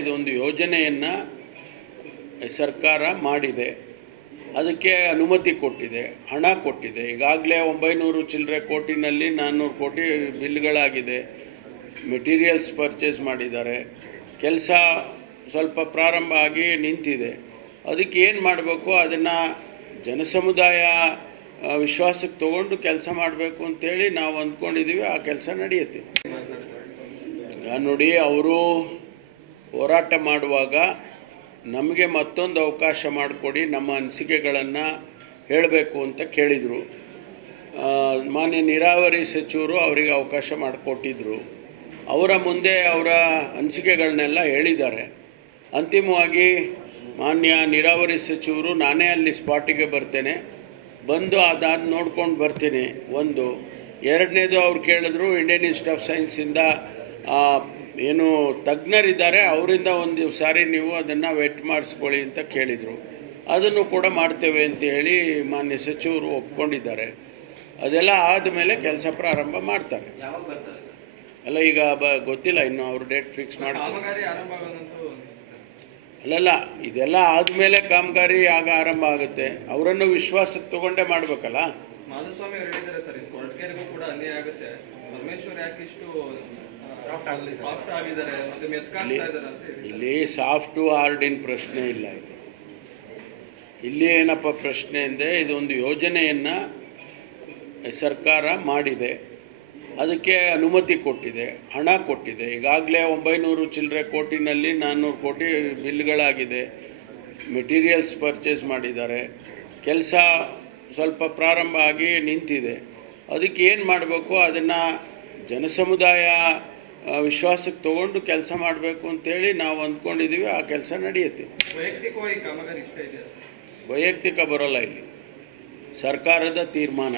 ಇದೊಂದು ಯೋಜನೆಯನ್ನು ಸರ್ಕಾರ ಮಾಡಿದೆ. ಅದಕ್ಕೆ ಅನುಮತಿ ಕೊಟ್ಟಿದೆ, ಹಣ ಕೊಟ್ಟಿದೆ. ಈಗಾಗಲೇ ಒಂಬೈನೂರು ಚಿಲ್ಲರೆ ಕೋಟಿನಲ್ಲಿ ನಾನ್ನೂರು ಕೋಟಿ ಬಿಲ್ಗಳಾಗಿದೆ. ಮೆಟೀರಿಯಲ್ಸ್ ಪರ್ಚೇಸ್ ಮಾಡಿದ್ದಾರೆ. ಕೆಲಸ ಸ್ವಲ್ಪ ಪ್ರಾರಂಭ ಆಗಿ ನಿಂತಿದೆ. ಅದಕ್ಕೆ ಏನು ಮಾಡಬೇಕು? ಅದನ್ನು ಜನಸಮುದಾಯ ವಿಶ್ವಾಸಕ್ಕೆ ತಗೊಂಡು ಕೆಲಸ ಮಾಡಬೇಕು ಅಂತೇಳಿ ನಾವು ಅಂದ್ಕೊಂಡಿದ್ದೀವಿ ಆ ಕೆಲಸ ನಡೆಯುತ್ತೆ. ನೋಡಿ, ಅವರು ಹೋರಾಟ ಮಾಡುವಾಗ ನಮಗೆ ಮತ್ತೊಂದು ಅವಕಾಶ ಮಾಡಿಕೊಡಿ, ನಮ್ಮ ಅನಿಸಿಕೆಗಳನ್ನು ಹೇಳಬೇಕು ಅಂತ ಕೇಳಿದರು. ಮಾನ್ಯ ನೀರಾವರಿ ಸಚಿವರು ಅವರಿಗೆ ಅವಕಾಶ ಮಾಡಿಕೊಟ್ಟಿದ್ದರು ಅವರ ಮುಂದೆ ಅವರ ಅನಿಸಿಕೆಗಳನ್ನೆಲ್ಲ ಹೇಳಿದ್ದಾರೆ. ಅಂತಿಮವಾಗಿ ಮಾನ್ಯ ನೀರಾವರಿ ಸಚಿವರು, ನಾನೇ ಅಲ್ಲಿ ಸ್ಪಾಟಿಗೆ ಬರ್ತೇನೆ. ಬಂದು ಅದಾದ ನೋಡ್ಕೊಂಡು ಬರ್ತೀನಿ. ಒಂದು. ಎರಡನೇದು ಅವ್ರು ಕೇಳಿದ್ರು, ಇಂಡಿಯನ್ ಇನ್ಸ್ಟಿಟ್ಯೂಟ್ ಆಫ್ ಸೈನ್ಸಿಂದ ಏನು ತಜ್ಞರಿದ್ದಾರೆ ಅವರಿಂದ ಒಂದು ಸಾರಿ ನೀವು ಅದನ್ನು ವೆಟ್ ಮಾಡಿಸ್ಕೊಳ್ಳಿ ಅಂತ ಕೇಳಿದರು. ಅದನ್ನು ಕೂಡ ಮಾಡ್ತೇವೆ ಅಂತ ಹೇಳಿ ಮಾನ್ಯ ಸಚಿವರು ಒಪ್ಕೊಂಡಿದ್ದಾರೆ. ಅದೆಲ್ಲ ಆದಮೇಲೆ ಕೆಲಸ ಪ್ರಾರಂಭ ಮಾಡ್ತಾರೆ. ಯಾವಾಗ ಬರ್ತಾರೆ ಸರ್? ಅಲ್ಲ ಈಗ ಬ ಗೊತ್ತಿಲ್ಲ ಇನ್ನು ಅವರು ಡೇಟ್ ಫಿಕ್ಸ್ ಮಾಡಿ ಕಾಮಗಾರಿ ಆರಂಭ ಆಗೋದಂತೂ ನಿಶ್ಚಿತ ಅಲ್ಲಲ್ಲ ಇದೆಲ್ಲ ಆದಮೇಲೆ ಕಾಮಗಾರಿ ಆಗ ಆರಂಭ ಆಗುತ್ತೆ. ಅವರನ್ನು ವಿಶ್ವಾಸಕ್ಕೆ ತಗೊಂಡೇ ಮಾಡಬೇಕಲ್ಲ? ಮಾಧುಸ್ವಾಮಿ ಹೇಳಿದ್ದಾರೆ ಸರ್ ಇದು ಕೊರಟಗೆರೆಗೂ ಕೂಡ ಅನ್ಯಾಯ ಆಗುತ್ತೆ. ಪರಮೇಶ್ವರ್ ಯಾಕೆ ಇಷ್ಟು ಇಲ್ಲಿ ಸಾಫ್ಟು ಹಾರ್ಡಿನ ಪ್ರಶ್ನೆ ಇಲ್ಲ ಇಲ್ಲಿ. ಇಲ್ಲಿ ಏನಪ್ಪ ಪ್ರಶ್ನೆ ಅಂದರೆ ಇದೊಂದು ಯೋಜನೆಯನ್ನು ಸರ್ಕಾರ ಮಾಡಿದೆ. ಅದಕ್ಕೆ ಅನುಮತಿ ಕೊಟ್ಟಿದೆ ಹಣ ಕೊಟ್ಟಿದೆ. ಈಗಾಗಲೇ ಒಂಬೈನೂರು ಚಿಲ್ಲರೆ ಕೋಟಿನಲ್ಲಿ ನಾನ್ನೂರು ಕೋಟಿ ಬಿಲ್ಗಳಾಗಿದೆ. ಮೆಟೀರಿಯಲ್ಸ್ ಪರ್ಚೇಸ್ ಮಾಡಿದ್ದಾರೆ. ಕೆಲಸ ಸ್ವಲ್ಪ ಪ್ರಾರಂಭ ಆಗಿ ನಿಂತಿದೆ. ಅದಕ್ಕೆ ಏನು ಮಾಡಬೇಕು? ಅದನ್ನು ಜನಸಮುದಾಯ ವಿಶ್ವಾಸಕ್ಕೆ ತಗೊಂಡು ಕೆಲಸ ಮಾಡಬೇಕು ಅಂತೇಳಿ ನಾವು ಅಂದ್ಕೊಂಡಿದ್ದೀವಿ ಆ ಕೆಲಸ ನಡೆಯುತ್ತೆ. ವೈಯಕ್ತಿಕವಾಗಿ ಕಾಮಗಾರಿ ಇಷ್ಟ ಇದೆ ವೈಯಕ್ತಿಕ ಬರೋಲ್ಲ ಇಲ್ಲಿ. ಸರ್ಕಾರದ ತೀರ್ಮಾನ.